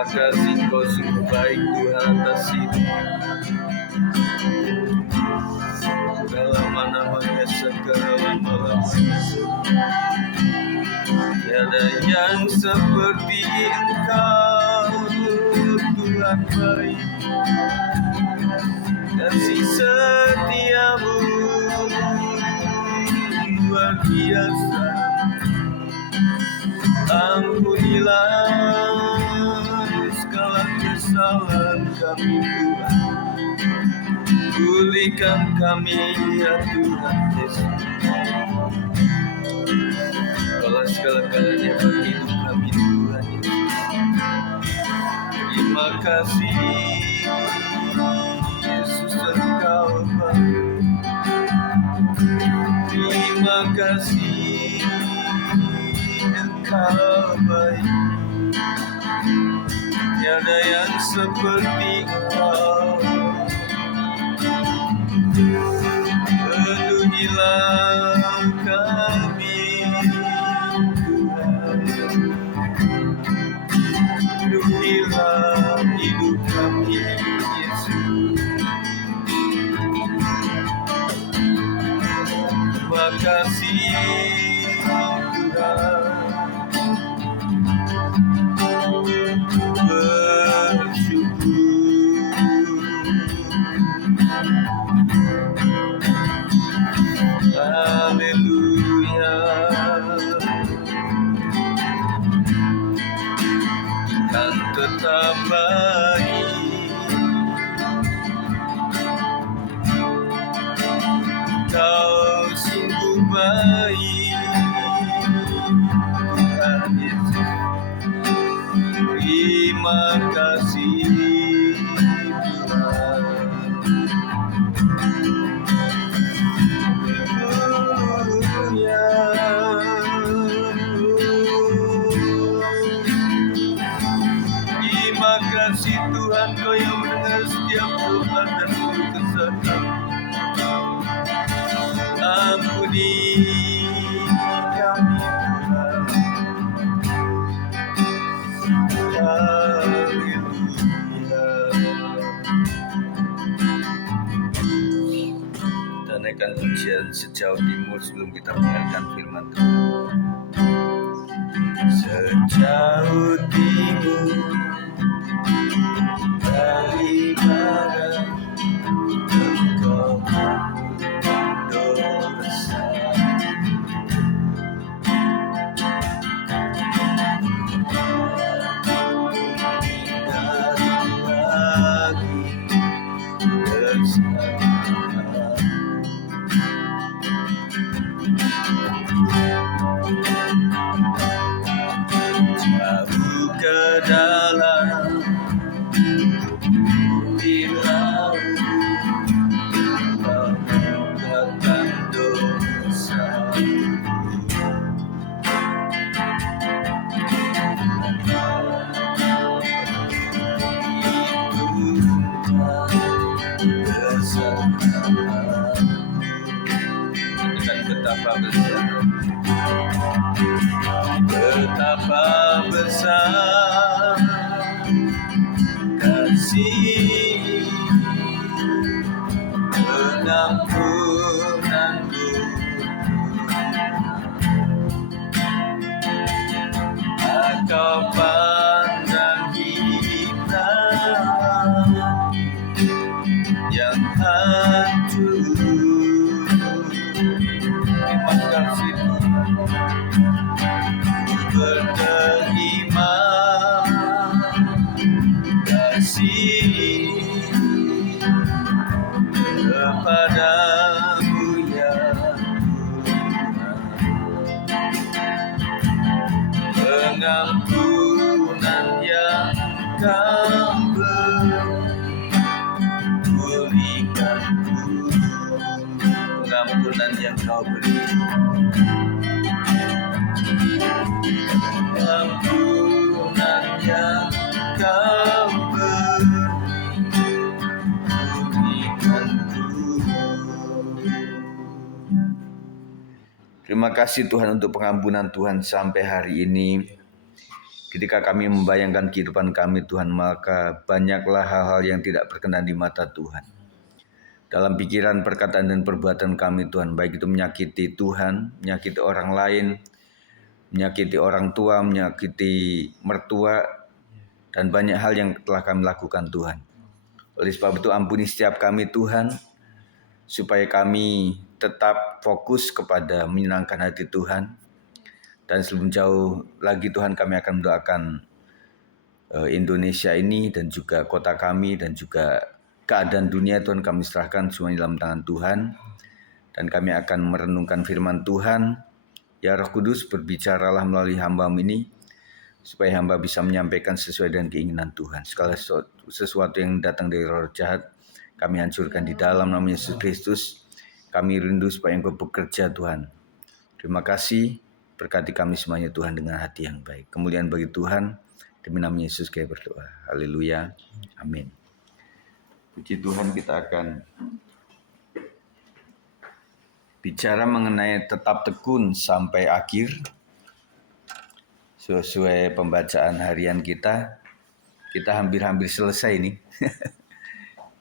Terima kasih Kau sungguh baik Tuhan atas hidup. Segala mana-mana segala malam. Tiada yang seperti Engkau Tuhan baik. Kasih setiamu luar biasa. Ampunilah segala kesalahan kami Tuhan. Pulihkan kami ya Tuhan Yesus. Balas segala-galanya bagi hidup kami Tuhan Yesus. Terima kasih Yesus Engkau baik. Terima kasih Engkau baik. Tiada yang seperti Engkau. Penuhilah kami Tuhan. Penuhilah hidup kami Yesus. Terima kasih Tuhan. Haleluya. Kan tetap baik. Kau sungguh baik Tuhan Yesus. Terima kasih Tuhan. Terima kasih Tuhan, Kau yang mendengar setiap doa dan seluruh kesedihan. Ampuni kami Tuhan. Haleluya. Kita naikkan pujian sejauh timur sebelum kita mendengarkan firman Tuhan. Sejauh timur dari barat, Engkau dosa. Lagi bersama. Jauh ke dalam di laut, Kau bukakan dosa. Betapa besar kasih pengampunanmu. Kau pandang kita yang hancur. Terima kasih berterima kasih kepadamu ya Tuhan. Pengampunan yang Kau beri, pulihkanku. Pengampunan yang Kau beri, pengampunan yang Kau beri, pulihkanku. Terima kasih Tuhan untuk pengampunan Tuhan sampai hari ini. Ketika kami membayangkan kehidupan kami Tuhan, maka banyaklah hal-hal yang tidak berkenan di mata Tuhan. Dalam pikiran, perkataan, dan perbuatan kami Tuhan, baik itu menyakiti Tuhan, menyakiti orang lain, menyakiti orang tua, menyakiti mertua, dan banyak hal yang telah kami lakukan Tuhan. Oleh sebab itu ampuni setiap kami Tuhan, supaya kami tetap fokus kepada menyenangkan hati Tuhan. Dan sebelum jauh lagi Tuhan, kami akan mendoakan Indonesia ini dan juga kota kami dan juga keadaan dunia Tuhan, kami serahkan semuanya dalam tangan Tuhan. Dan kami akan merenungkan firman Tuhan. Ya Roh Kudus, berbicaralah melalui hamba-Mu ini, supaya hamba bisa menyampaikan sesuai dengan keinginan Tuhan. Segala sesuatu yang datang dari roh jahat, kami hancurkan di dalam nama Yesus Kristus. Kami rindu supaya Engkau bekerja Tuhan. Terima kasih, berkati kami semuanya Tuhan dengan hati yang baik. Kemuliaan bagi Tuhan, demi nama Yesus kami berdoa. Haleluya, amin. Puji Tuhan, kita akan bicara mengenai tetap tekun sampai akhir. Sesuai pembacaan harian kita hampir-hampir selesai nih.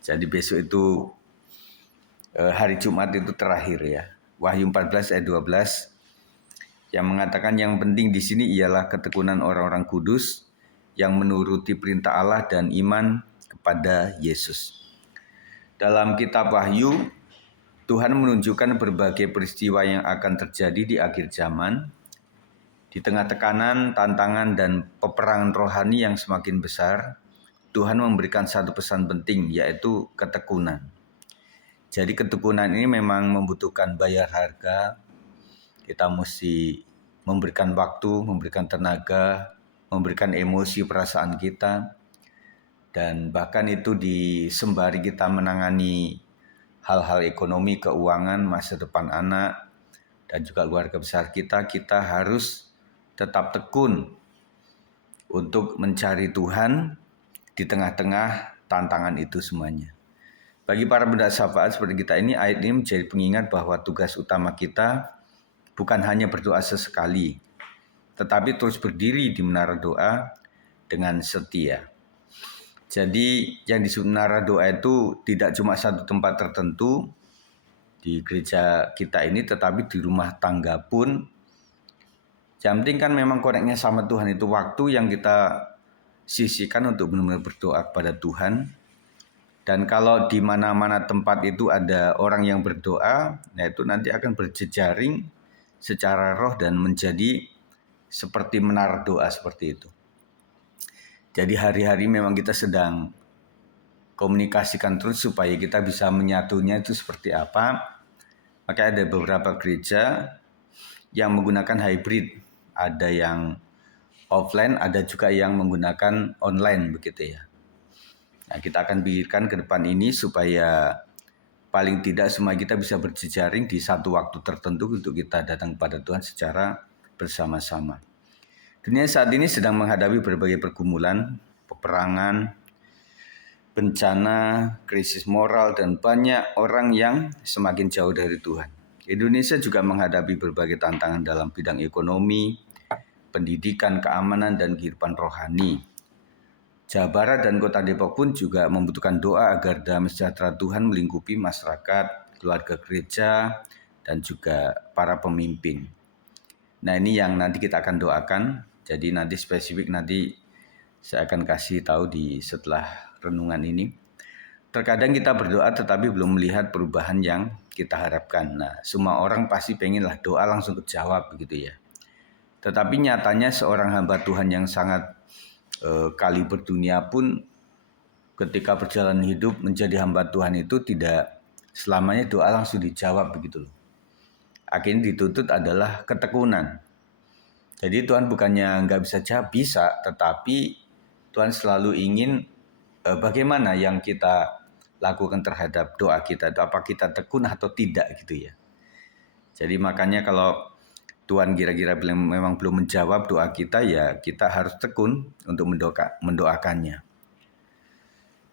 Jadi besok itu hari Jumat itu terakhir ya. Wahyu 14 ayat 12 yang mengatakan yang penting di sini ialah ketekunan orang-orang kudus yang menuruti perintah Allah dan iman kepada Yesus. Dalam kitab Wahyu, Tuhan menunjukkan berbagai peristiwa yang akan terjadi di akhir zaman. Di tengah tekanan, tantangan, dan peperangan rohani yang semakin besar, Tuhan memberikan satu pesan penting, yaitu ketekunan. Jadi ketekunan ini memang membutuhkan bayar harga. Kita mesti memberikan waktu, memberikan tenaga, memberikan emosi perasaan kita. Dan bahkan itu disembari kita menangani hal-hal ekonomi, keuangan, masa depan anak, dan juga keluarga besar kita harus tetap tekun untuk mencari Tuhan di tengah-tengah tantangan itu semuanya. Bagi para pendengar syafaat seperti kita ini, ayat ini menjadi pengingat bahwa tugas utama kita bukan hanya berdoa sesekali, tetapi terus berdiri di menara doa dengan setia. Jadi yang disebut menara doa itu tidak cuma satu tempat tertentu di gereja kita ini, tetapi di rumah tangga pun. Yang penting kan memang koneknya sama Tuhan, itu waktu yang kita sisihkan untuk benar-benar berdoa kepada Tuhan. Dan kalau di mana-mana tempat itu ada orang yang berdoa, nah itu nanti akan berjejaring secara roh dan menjadi seperti menara doa seperti itu. Jadi hari-hari memang kita sedang komunikasikan terus supaya kita bisa menyatunya itu seperti apa. Maka ada beberapa gereja yang menggunakan hybrid. Ada yang offline, ada juga yang menggunakan online begitu ya. Nah, kita akan pikirkan ke depan ini supaya paling tidak semua kita bisa berjejaring di satu waktu tertentu untuk kita datang kepada Tuhan secara bersama-sama. Dunia saat ini sedang menghadapi berbagai pergumulan, peperangan, bencana, krisis moral, dan banyak orang yang semakin jauh dari Tuhan. Indonesia juga menghadapi berbagai tantangan dalam bidang ekonomi, pendidikan, keamanan, dan kehidupan rohani. Jawa Barat dan Kota Depok pun juga membutuhkan doa agar damai sejahtera Tuhan melingkupi masyarakat, keluarga gereja, dan juga para pemimpin. Nah, ini yang nanti kita akan doakan. Jadi nanti spesifik nanti saya akan kasih tahu di setelah renungan ini. Terkadang kita berdoa tetapi belum melihat perubahan yang kita harapkan. Nah, semua orang pasti pengenlah doa langsung kejawab begitu ya. Tetapi nyatanya seorang hamba Tuhan yang sangat kaliber dunia pun ketika perjalanan hidup menjadi hamba Tuhan itu tidak selamanya doa langsung dijawab begitu loh. Akhirnya dituntut adalah ketekunan. Jadi Tuhan bukannya nggak bisa jawab, bisa, tetapi Tuhan selalu ingin bagaimana yang kita lakukan terhadap doa kita itu, apa kita tekun atau tidak gitu ya. Jadi makanya kalau Tuhan kira-kira memang belum menjawab doa kita, ya kita harus tekun untuk mendoakannya.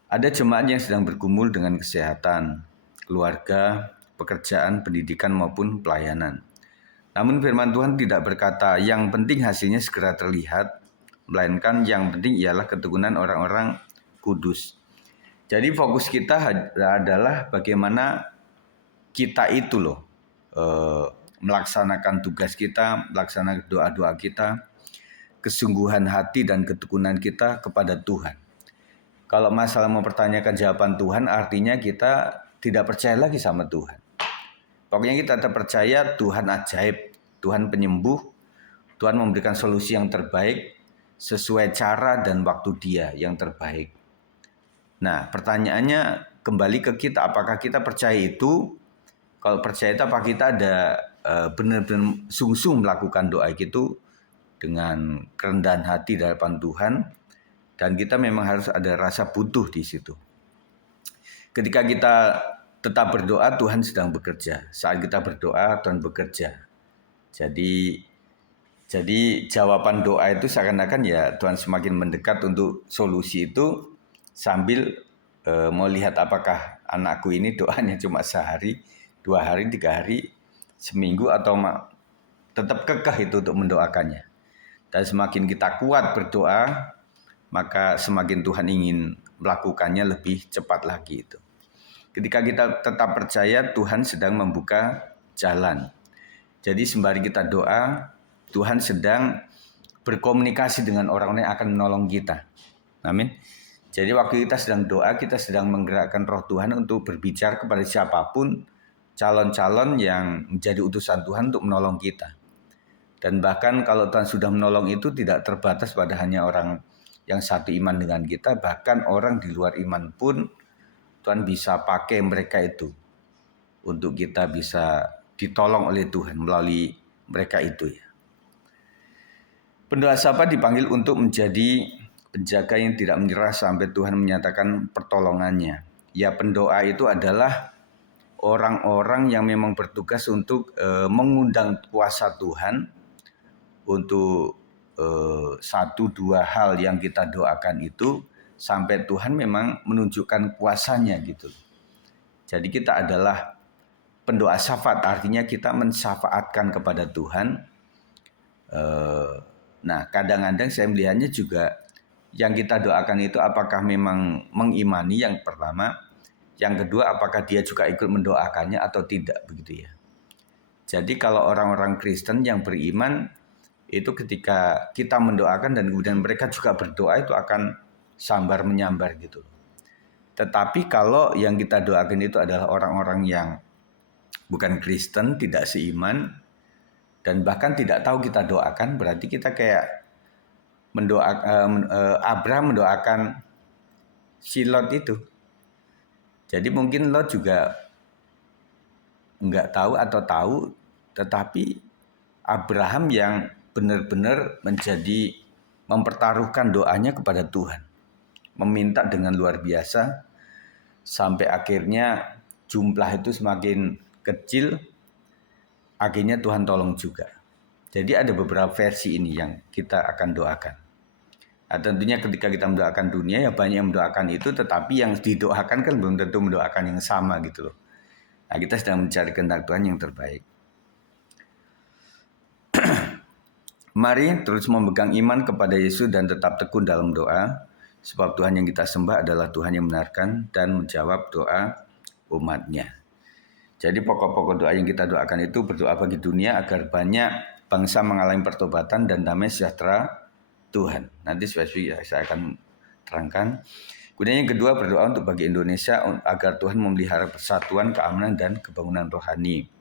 Ada jemaat yang sedang bergumul dengan kesehatan, keluarga, pekerjaan, pendidikan maupun pelayanan. Namun firman Tuhan tidak berkata yang penting hasilnya segera terlihat, melainkan yang penting ialah ketekunan orang-orang kudus. Jadi fokus kita adalah bagaimana kita itu loh melaksanakan tugas kita, melaksanakan doa-doa kita, kesungguhan hati dan ketekunan kita kepada Tuhan. Kalau masalah mempertanyakan jawaban Tuhan, artinya kita tidak percaya lagi sama Tuhan. Pokoknya kita tetap percaya Tuhan ajaib, Tuhan penyembuh, Tuhan memberikan solusi yang terbaik sesuai cara dan waktu Dia yang terbaik. Nah, pertanyaannya kembali ke kita, apakah kita percaya itu? Kalau percaya itu, apakah kita ada benar-benar sungguh-sungguh melakukan doa itu dengan kerendahan hati di hadapan Tuhan? Dan kita memang harus ada rasa butuh di situ. Ketika kita tetap berdoa, Tuhan sedang bekerja. Saat kita berdoa, Tuhan bekerja. Jadi jawaban doa itu seakan-akan ya Tuhan semakin mendekat untuk solusi itu sambil mau lihat apakah anakku ini doanya cuma sehari, 2 hari, 3 hari, seminggu atau tetap kekeh itu untuk mendoakannya. Dan semakin kita kuat berdoa, maka semakin Tuhan ingin melakukannya lebih cepat lagi itu. Ketika kita tetap percaya Tuhan sedang membuka jalan. Jadi sembari kita doa, Tuhan sedang berkomunikasi dengan orang-orang yang akan menolong kita. Amin. Jadi waktu kita sedang doa, kita sedang menggerakkan roh Tuhan untuk berbicara kepada siapapun calon-calon yang menjadi utusan Tuhan untuk menolong kita. Dan bahkan kalau Tuhan sudah menolong itu tidak terbatas pada hanya orang yang satu iman dengan kita, bahkan orang di luar iman pun Tuhan bisa pakai mereka itu untuk kita bisa ditolong oleh Tuhan melalui mereka itu ya. Pendoa sapa dipanggil untuk menjadi penjaga yang tidak menyerah sampai Tuhan menyatakan pertolongannya. Ya, pendoa itu adalah orang-orang yang memang bertugas untuk mengundang kuasa Tuhan untuk 1-2 hal yang kita doakan itu sampai Tuhan memang menunjukkan kuasanya gitu. Jadi kita adalah pendoa syafaat, artinya kita mensyafaatkan kepada Tuhan. Nah, kadang-kadang saya melihatnya juga yang kita doakan itu apakah memang mengimani yang pertama, yang kedua apakah dia juga ikut mendoakannya atau tidak begitu ya. Jadi kalau orang-orang Kristen yang beriman itu ketika kita mendoakan dan kemudian mereka juga berdoa itu akan sambar menyambar gitu. Tetapi kalau yang kita doakan itu adalah orang-orang yang bukan Kristen, tidak seiman, dan bahkan tidak tahu kita doakan, berarti kita kayak Abraham mendoakan si Lot itu. Jadi mungkin Lot juga enggak tahu atau tahu, tetapi Abraham yang benar-benar mempertaruhkan doanya kepada Tuhan. Meminta dengan luar biasa sampai akhirnya jumlah itu semakin kecil, akhirnya Tuhan tolong juga. Jadi ada beberapa versi ini yang kita akan doakan. Nah, tentunya ketika kita mendoakan dunia ya banyak yang mendoakan itu, tetapi yang didoakan kan belum tentu mendoakan yang sama gitu loh. Nah, kita sedang mencari kehendak Tuhan yang terbaik. Mari terus memegang iman kepada Yesus dan tetap tekun dalam doa, sebab Tuhan yang kita sembah adalah Tuhan yang mendengarkan dan menjawab doa umat-Nya. Jadi pokok-pokok doa yang kita doakan itu berdoa bagi dunia agar banyak bangsa mengalami pertobatan dan damai sejahtera Tuhan. Nanti spesifik saya akan terangkan. Kemudian yang kedua berdoa untuk bagi Indonesia agar Tuhan memelihara persatuan, keamanan dan kebangunan rohani.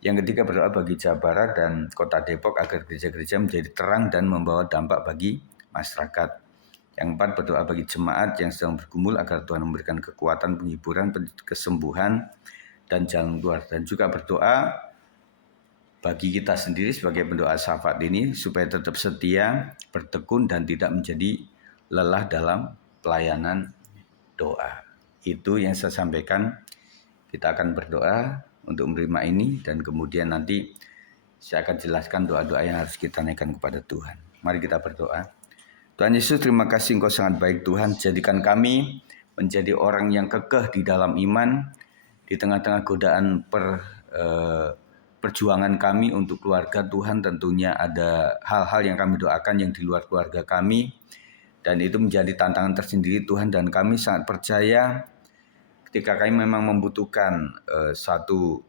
Yang ketiga berdoa bagi Jawa Barat dan Kota Depok agar gereja-gereja menjadi terang dan membawa dampak bagi masyarakat. Yang keempat berdoa bagi jemaat yang sedang bergumul agar Tuhan memberikan kekuatan, penghiburan, kesembuhan dan jalan keluar. Dan juga berdoa bagi kita sendiri sebagai pendoa syafaat ini supaya tetap setia, bertekun dan tidak menjadi lelah dalam pelayanan doa. Itu yang saya sampaikan. Kita akan berdoa untuk menerima ini dan kemudian nanti saya akan jelaskan doa-doa yang harus kita naikkan kepada Tuhan. Mari kita berdoa. Tuhan Yesus, terima kasih Engkau sangat baik Tuhan. Jadikan kami menjadi orang yang kekeh di dalam iman di tengah-tengah godaan perjuangan kami untuk keluarga Tuhan, tentunya ada hal-hal yang kami doakan yang di luar keluarga kami, dan itu menjadi tantangan tersendiri Tuhan. Dan kami sangat percaya ketika kami memang membutuhkan satu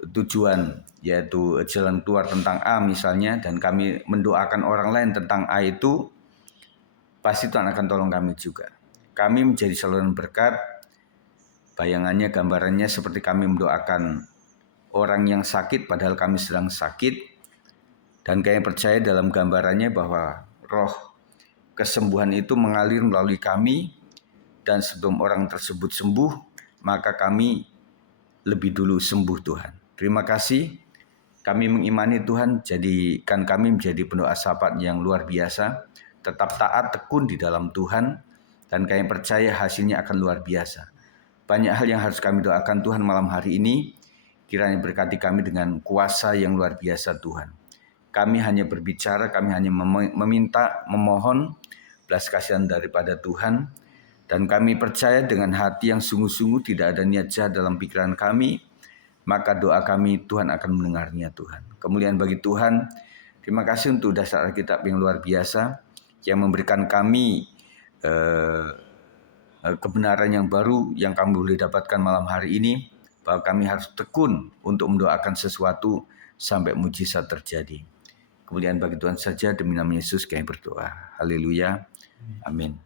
tujuan, yaitu jalan keluar tentang A misalnya, dan kami mendoakan orang lain tentang A itu, pasti Tuhan akan tolong kami juga. Kami menjadi saluran berkat. Bayangannya, gambarannya seperti kami mendoakan orang yang sakit padahal kami sedang sakit, dan kami percaya dalam gambarannya bahwa roh kesembuhan itu mengalir melalui kami, dan sebelum orang tersebut sembuh, maka kami lebih dulu sembuh Tuhan. Terima kasih, kami mengimani Tuhan, jadikan kami menjadi pendoa sahabat yang luar biasa, tetap taat tekun di dalam Tuhan, dan kami percaya hasilnya akan luar biasa. Banyak hal yang harus kami doakan Tuhan malam hari ini. Kiranya berkati kami dengan kuasa yang luar biasa Tuhan. Kami hanya berbicara, kami hanya meminta, memohon belas kasihan daripada Tuhan. Dan kami percaya dengan hati yang sungguh-sungguh tidak ada niat jahat dalam pikiran kami, maka doa kami Tuhan akan mendengarnya Tuhan. Kemuliaan bagi Tuhan. Terima kasih untuk dasar Alkitab yang luar biasa yang memberikan kami kebenaran yang baru yang kami boleh dapatkan malam hari ini, bahwa kami harus tekun untuk mendoakan sesuatu sampai mujizat terjadi. Kemuliaan bagi Tuhan saja, demi nama Yesus kami berdoa. Haleluya. Amin.